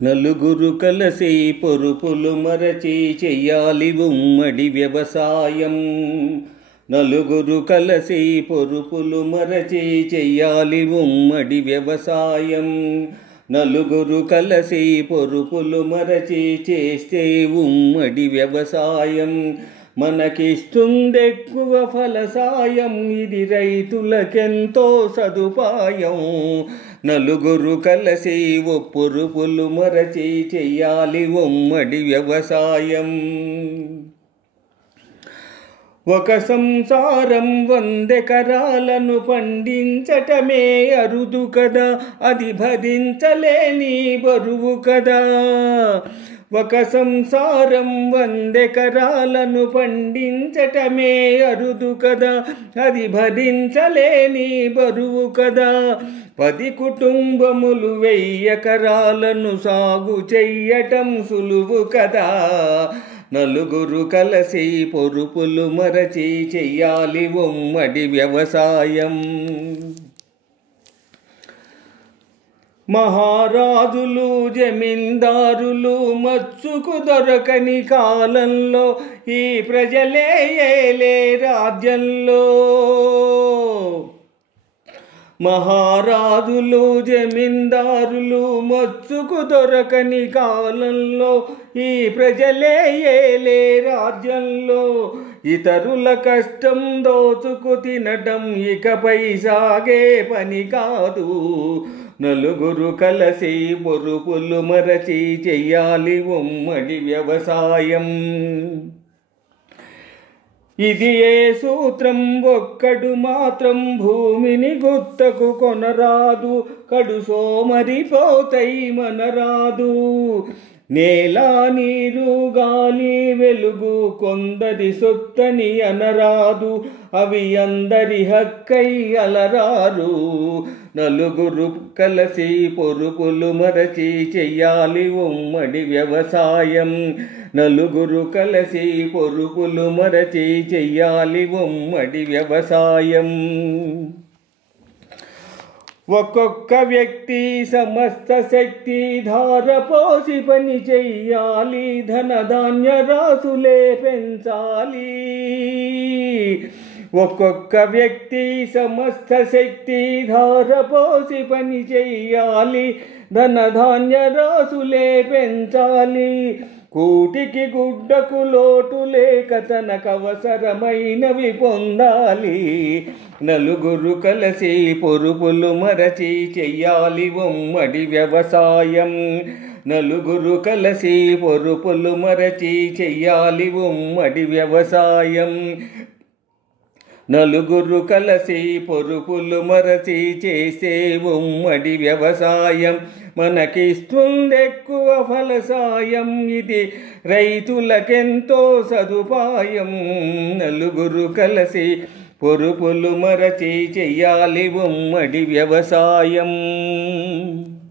నలుగురు కలిసి పొరుపులు మరచి చెయ్యాలి ఉమ్మడి వ్యవసాయం. నలుగురు కలిసి పొరుపులు మరచి చెయ్యాలి ఉమ్మడి వ్యవసాయం. నలుగురు కలిసి పొరుపులు మరచి చేస్తే ఉమ్మడి వ్యవసాయం మనకిస్తుందెక్కువ ఫలసాయం. ఇది రైతులకెంతో సదుపాయం. నలుగురు కలిసి పొరుపులు మరచి చెయ్యాలి ఉమ్మడి వ్యవసాయం. ఒక సంసారం 100 ఎకరాలను పండించటమే అరుదు కదా, అది భరించలేని బరువు కదా. ఒక సంసారం 100 ఎకరాలను పండించటమే అరుదు కదా, అది భరించలేని బరువు కదా. 10 కుటుంబములు 1000 ఎకరాలను సాగు చెయ్యటం సులువు కదా. నలుగురు కలిసి పొరుపులు మరచి చెయ్యాలి ఉమ్మడి వ్యవసాయం. మహారాజులు జమీందారులు మచ్చుకు దొరకని కాలంలో ఈ ప్రజలే ఏలే రాజ్యంలో. మహారాజులు జమీందారులు మచ్చుకు దొరకని కాలంలో ఈ ప్రజలే ఏలే రాజ్యంలో. ఇతరుల కష్టం దోచుకు తినటం ఇకపై సాగే పని కాదు. నలుగురు కలిసి పొరుపులు మరచి చెయ్యాలి ఉమ్మడి వ్యవసాయం. ఇది ఏ సూత్రం, ఒక్కడు మాత్రం భూమిని గుత్తకు కొనరాదు. కడు సోమరిపోతై మనరాదు. నేల నీరు గాలి వెలుగు కొందరి సొత్తని అనరాదు. అవి అందరి హక్కై అలరారు. నలుగురు కలిసి పొరుపులు మరచి చెయ్యాలి ఉమ్మడి వ్యవసాయం. నలుగురు కలిసి పొరుపులు మరచి చెయ్యాలి ఉమ్మడి వ్యవసాయం. ఒక్కొక్క వ్యక్తి సమస్త శక్తి ధారపోసి పని చెయ్యాలి. ధనధాన్య రాసులే పెంచాలి. ఒక్కొక్క వ్యక్తి సమస్త శక్తి ధారపోసి పని చెయ్యాలి. ధనధాన్య రాసులే పెంచాలి. కూటికి గుడ్డకు లోటు లేక తనకవసరమైనవి పొందాలి. నలుగురు కలిసి పొరుపులు మరచి చెయ్యాలి ఉమ్మడి వ్యవసాయం. నలుగురు కలిసి పొరుపులు మరచి చెయ్యాలి ఉమ్మడి వ్యవసాయం. నలుగురు కలిసి పొరుపులు మరచి చేసే ఉమ్మడి వ్యవసాయం మనకిస్తుందెక్కువ ఫలసాయం. ఇది రైతులకెంతో సదుపాయం. నలుగురు కలిసి పొరుపులు మరచి చెయ్యాలి ఉమ్మడి వ్యవసాయం.